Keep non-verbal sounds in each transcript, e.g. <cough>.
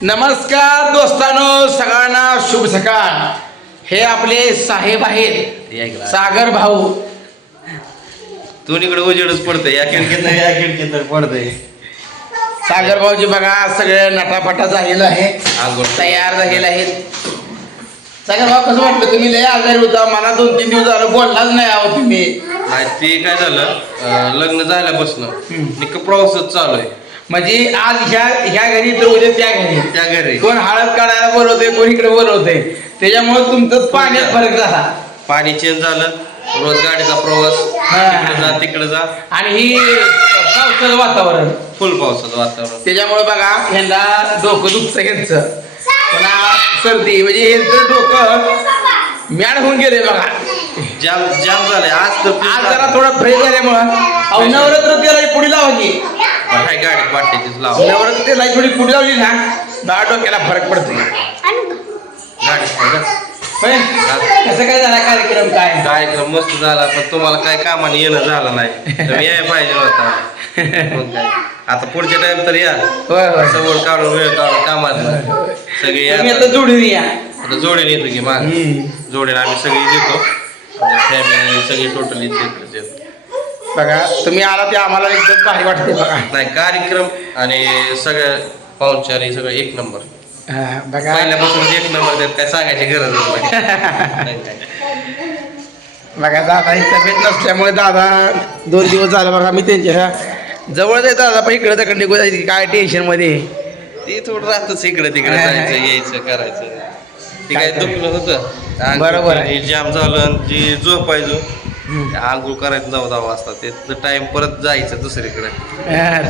नमस्कार दोस्तानो सगळ्यांना शुभ सकाळ. हे आपले साहेब आहेत इकडं. सागर भाऊ. दोन्हीकडे उजेडच पडतंय. या खिडकीत या खिडकीत पडतंय. सागर भाऊजी बघा सगळे नटापटा झालेलं आहे. तयार झालेलं आहेत सागर भाऊ कसं वाटलं? तुम्ही लय आजारी होता. मला दोन तीन दिवस झालं बोललाच नाही आहो तुम्ही. नाही ते काय झालं? लग्न झाल्यापासून निक प्रवासच चालू आहे. म्हणजे आज ह्या ह्या घरी तर उद्या त्या घरी. त्या घरी. कोण हळद काढायला बोलवते कोण इकडे बोलवते त्याच्यामुळे तुमचं पाण्यात फरक झाला. पाणी चेंज झालं. रोज गाडीचा प्रवास. हा. जा तिकडे जा. आणि ही पावसाचं वातावरण. फुल पावसाचं वातावरण. त्याच्यामुळे बघा ह्यांना डोकं दुखतं ह्यांचं. पुन्हा सर्दी म्हणजे ह्यांचं डोकं मॅड होऊन गेले बघा. जाम जाम झालंय. आज तर आज जरा थोडं फ्रेश झाल्यामुळं. अहो नवरात्र त्याला पुढे लावा की हाय गाडीत वाटते लाव नवरात्र त्याला थोडी पुढे लावली ना. दहा डोक्याला फरक पडतो ना. होय? कसं काय झाला कार्यक्रम काय? कार्यक्रम मस्त झाला पण तुम्हाला काय कामाने येणं झालं नाही. याय पाहिजे होता. मग काय? आता पुढच्या टाइम तर या. होय होय. सवड काढून वेळ काढून कामात सगळे या. तुम्ही आता जोडून या. आता जोडीने येतो की माग. जोडीने आम्ही सगळी येतो फॅमिली सगळी टोटली इकडेच येतो बघा तुम्ही आला ते आम्हाला एकदम भारी वाटते बघा. नाही कार्यक्रम आणि सगळ्या पाहुणचारी सगळं एक नंबर. हा, बघा. पहिल्यापासून एक नंबर त्यात काय सांगायची गरज नाही. <laughs> बघा दादा ही तब्येत नसल्यामुळे दादा दोन दिवस झाला बघा मी त्यांच्या जवळ जायचं दादा पण इकडे तिकडे निघून जायची काय टेन्शनमध्ये. ते थोडं राहतच इकडे तिकडे जायचं यायचं करायचं. ते काय दुखलं होतं बरोबर आहे. जाम झालं आणि जी झोपायचो ते आंघोळ करायचं नऊ दहा वाजता. ते टाइम परत जायचं दुसरीकडे.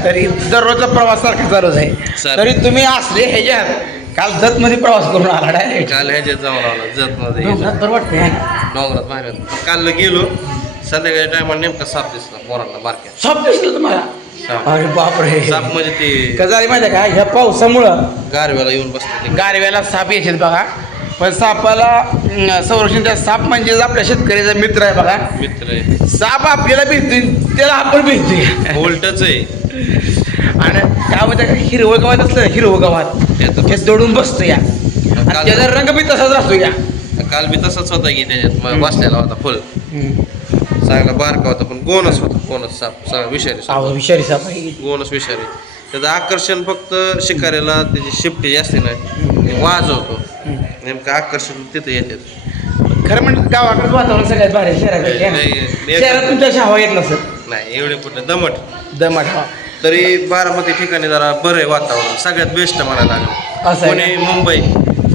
तरी दररोजचा प्रवास सारखा चालूच आहे. तरी तुम्ही असले ह्याच्यात काल जत मध्ये प्रवास करून आला डायरेक्ट काल ह्याच्यात जाऊन आलो जत मध्ये डोंगरात बाहेर. काल गेलो संध्याकाळी टायमाला नेमका साप दिसला पोरांना बारक्या साप दिसलं तुम्हाला. अरे बापरे. साप म्हणजे ते झालं माहिती का? ह्या पावसामुळं गारव्याला येऊन बसते. गारव्याला साप यायचे बघा. पण सापाला संरक्षण त्या साप म्हणजे आपल्या शेतकऱ्याचा मित्र आहे बघा. मित्र आहे. साप आपल्याला भिजतोय त्याला आपण भिजतोय उलटच आहे. आणि का, हिरवं गावात असलं हिरवं गावात. ते दडून बसतो या. आणि त्याचा रंग बी तसाच असतो या. काल बी तसाच होता की त्याच्यात. बसलेला होता फुल. चांगला बारका होता पण गोनच होता. गोनच साप सगळा विषारी साप विषारी साप गोनच विषारी. त्याचं आकर्षण फक्त शिकारीला त्याची शिफ्टी असते ना ते वाजवतो नेमकं आकर्षण तिथं येते खरं म्हणजे गावाकडे वातावरण सगळ्यात भारी नाही. शहरात तुमच्या हवा येत नसत नाही एवढे कुठे दमट. दमट हवा. तरी बारामती ठिकाणी जरा बरं आहे वातावरण. सगळ्यात बेस्ट म्हणायला असं लागलं आहे पुणे मुंबई.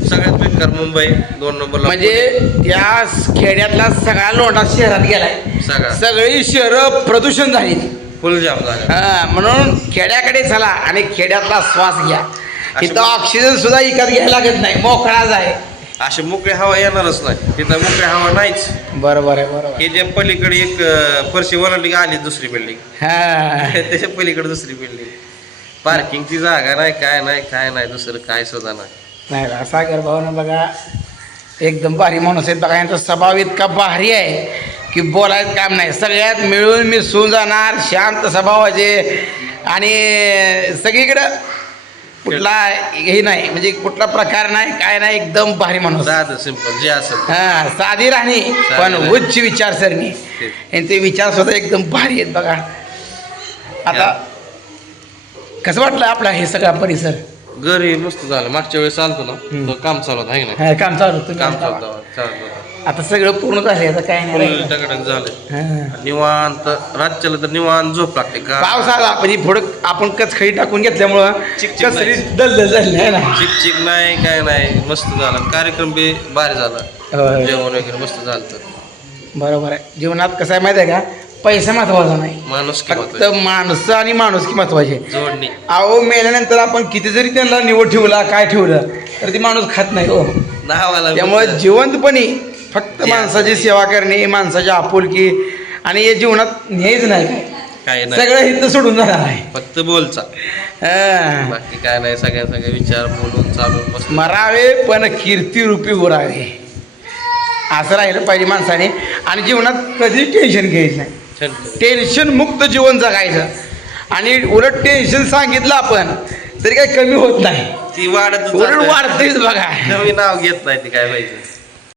सगळ्यात बेकार मुंबई दोन नंबरला म्हणजे त्या खेड्यातला सगळा लोंढा शहरात गेलाय. सगळा. सगळी शहरं प्रदूषण झाली फुल जाम झाला म्हणून खेड्याकडे चला आणि खेड्यातला श्वास घ्या. इथं ऑक्सिजन सुद्धा विकत घ्यायला लागत नाही. मोकळाच आहे अशी मोकळी हवा येणारच नाही. तिथं मोकळी हवा नाहीच. बरोबर आहे बरोबर हे जे पलीकडे एक अं, फरशी वरंडी आली दुसरी बिल्डिंग हा. <laughs> त्याच्या पलीकडे दुसरी बिल्डिंग पार्किंगची जागा नाही काय नाही काय नाही दुसरं काय सुद्धा नाही. नाही बा, सागर भाऊनं बघा एकदम भारी माणूस आहे. बघा यांचा स्वभाव इतका भारी आहे की बोलायचं काम नाही. सगळ्यात मिळून मिसळून जाणार शांत स्वभावाचे. आणि सगळीकडं कुठला हे नाही म्हणजे कुठला प्रकार नाही काय नाही एकदम भारी माणूस. साधं सिंपल जे असेल हा साधी राहणी पण. उच्च विचारसरणी. यांचे विचार सुद्धा एकदम भारी आहेत बघा. आता कसं वाटलं आपला हे सगळा परिसर? घरी मस्त झालं. मागच्या वेळेस चालतो ना. तो काम चालू होतं आहे हा, काम चालू तुम्ही काम आता- चालत होतं आता सगळं पूर्ण झालंय आता काय नाही फुल राहिलं. टकटक झालं हा. निवांत रातच्याला तर निवांत झोप लागते. का पाऊस आला म्हणजे थोडं आपण कचखडी टाकून घेतल्यामुळं चिकचिक कसरी. दल झाली आहे ना. चिक चिक नाही काय नाही. मस्त झालं. कार्यक्रम बी भारी झाला. होय. जेवण वगैरे मस्त झालं तर. बरोबर आहे. जीवनात कसं आहे माहिती आहे का? पैसा महत्त्वाचा नाही. माणूस फक्त माणसं आणि माणूस की महत्त्वाचे. जोडणी. अहो मेल्यानंतर आपण किती जरी त्यांना निवड ठेवला काय ठेवलं तर ती माणूस खात नाही हो. नावाला त्यामुळे जिवंतपणी फक्त माणसाची. सेवा करणे माणसाची आपुलकी आणि या जीवनात न्यायच नाही. काय काय नाही. सगळं हित सोडून जाणार आहे. फक्त बोलचा. हा. बाकी काय नाही सगळ्या सगळे विचार बोलून चालून मस्त मरावे पण कीर्ती रूपी उरावे असं राहिलं पाहिजे माणसाने. आणि जीवनात कधीच टेन्शन घ्यायचं नाही. छान. टेन्शन मुक्त जीवन जगायचं. आणि उलट टेन्शन सांगितलं आपण तरी काही कमी होत नाही. ती वाढत उलट वाढतेच बघा. कमी नाव घेत नाही ते काय पाहिजे.